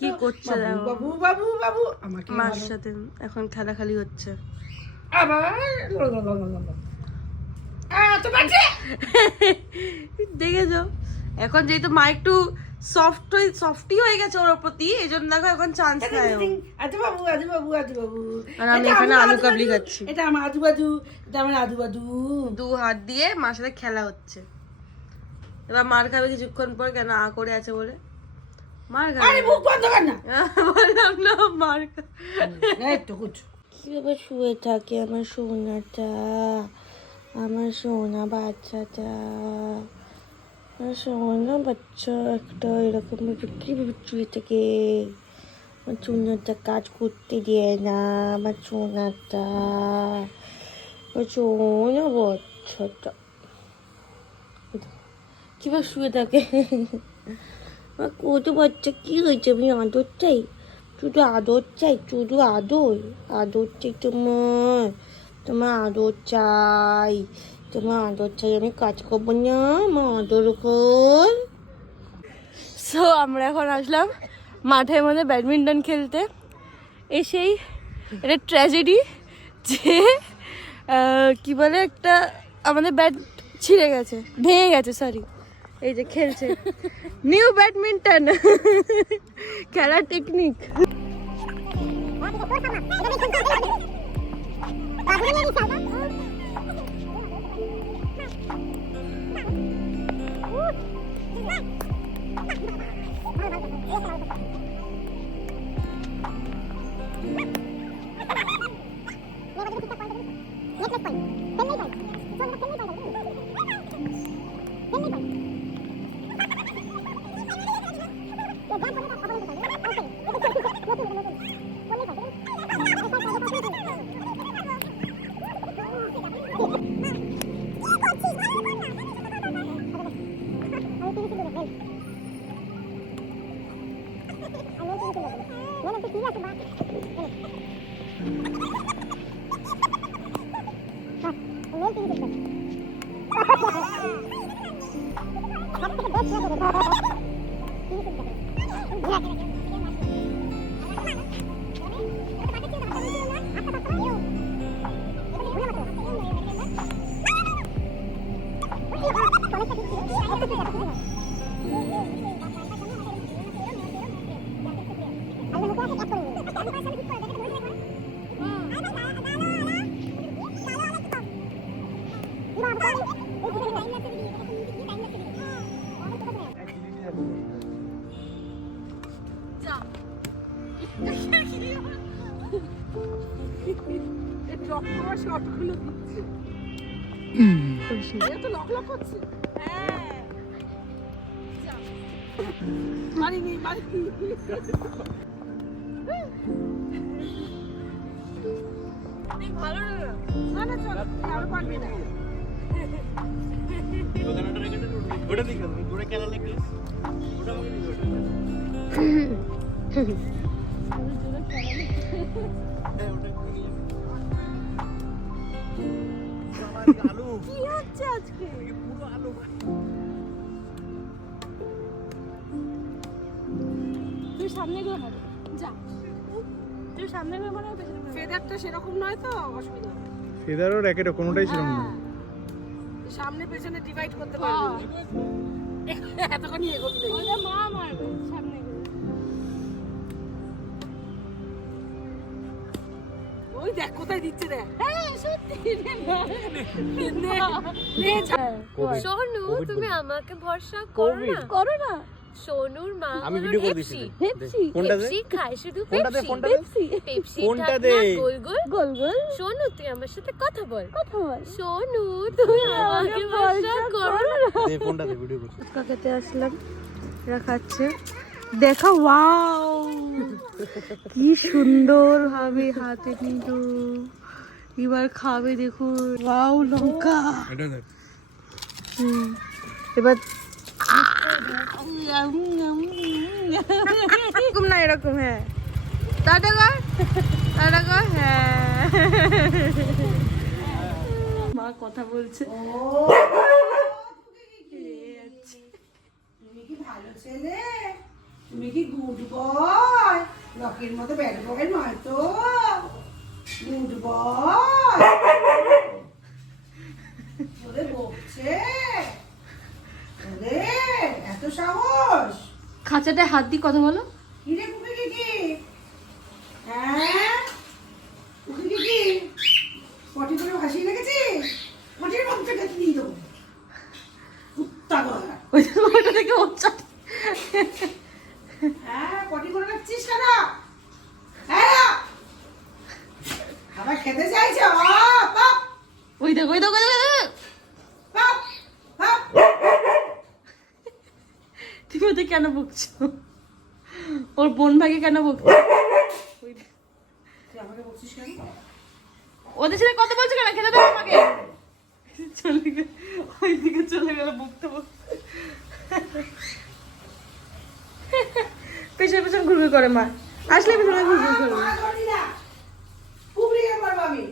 কি করছে বাবু বাবু বাবু আমাকে মার সাথে এখন খেলাখালি হচ্ছে। আবার দেখেছো এখন যেহেতু মা একটু সফটি হয়ে গেছে ওর প্রতি, এই জন্য দেখো এখন চান্স নেয়। আজু বাবু আজু বাবু আজু বাবু, আর আমি এখানে আলু কাবলি খাচ্ছি। এটা আমার আজু বাজু, এটা আমার আজু বাজু। দু হাত দিয়ে মার সাথে খেলা হচ্ছে। এবার মার খাবে কিছুক্ষণ পর, কেন আ করে আছে বলে মার খাবে। আরে মুখ বন্ধ কর না, বললাম না মার একটু কুচু। কিভাবে শুয়ে থাকে আমার সোনাটা, আমার সোনা বাচ্চাটা, আমার সোনা বাচ্চা একটা এরকম কিভাবে শুয়ে থাকে। আমার সোনাটা কাজ করতে দেয় না, আমার সোনাটা, আমার সোনা বাচ্চাটা কিভাবে শুয়ে থাকে। আমার কত বাচ্চা, কি হয়েছে? আমি আদর চাই, শুধু আদর চাই, শুধু আদর, আদর চাই তোমার, তোমার আদর চাই, তোমার আদর চাই। আমি কাজ করবো না, আমার আদর কর। সো আমরা এখন আসলাম মাঠের মধ্যে ব্যাডমিন্টন খেলতে। এসেই এটা ট্র্যাজেডি যে কি বলে একটা আমাদের ব্যাট ছিঁড়ে গেছে, ভেঙে গেছে, সরি। এই যে খেলছে নিউ ব্যাডমিন্টন, খেলার টেকনিক। কি হচ্ছে আজকে? পুরো আলু তুই সামনে গিয়ে হবে, যা তুই সামনে গিয়ে মনে হয় ফেদারটা সেরকম নয় তো, অসুবিধা ফেদার ও র্যাকেটও কোনোটাই ছিল না, সামনে পেছনে ডিভাইড করতে পারবি। এতখানি এগোবি না, ওটা মা মারবে সামনে গিয়ে। ওই দেখ কোথায় দিচ্ছে, দেখ। হ্যাঁ সত্যি সোনু, তুমি আমাকে ভরসা করো না, করো না। সোনুর মা আমি ভিডিও করে দিছি। পেপসি খায়, শুধু পেপসি। পেপসি গোল গোল গোল গোল। সোনু তুই আমার সাথে কথা বল, কথা বল। সোনু তুমি আমাকে ভরসা করো না। এই ফোনটাতে ভিডিও করছি। কাকাতে আসলাম, রাখাচ্ছে দেখা। ওয়াও কি সুন্দর ভাবে হাতে নিল, এবার খাবে দেখুন। ওয়াও লঙ্কা, এটা দেখ। এবার এরকম না, এরকম। হ্যাঁ টাটা কর, টাটা কর। হ্যাঁ কথা বলছে। তুমি কি ভালো ছেলে, তুমি কি গুড বয়, রকির মতো ব্যাড বয় নয় তো, গুড বয়। ওরে বকছে, ওরে এত সাহস। খাঁচাটায় হাত দিয়ে কথা বলো। কি রে কুকি কি, হ্যাঁ কুকি কি পটি করে ভাসিয়ে রেখেছিস, পটির মধ্যে কেটে দিয়ে দেবো কুত্তা গলা। ওইটা থেকে হ্যাঁ পটি করে রাখছিস কেন? হ্যাঁ আবার খেতে চাইছে, বাপ ওই দেখো ওই দেখো ওই দেখো। বাপ বাপ। তুমি ওদের কেন বকছো? ওর বোন ভাগে কেন বকছো? তুই আমাকে বলছিস কেন? ওদের সাথে কথা বলছো কেন? খেতে দাও আমাকে। চলে গেল, ওইদিকে চলে গেল বকতে বকতে। পেছন পেছন ঘুরঘুর করে মা, আসলে পেছনে ঘুরঘুর করে। মা ধরি না, খুব রেগে পড়বো আমি।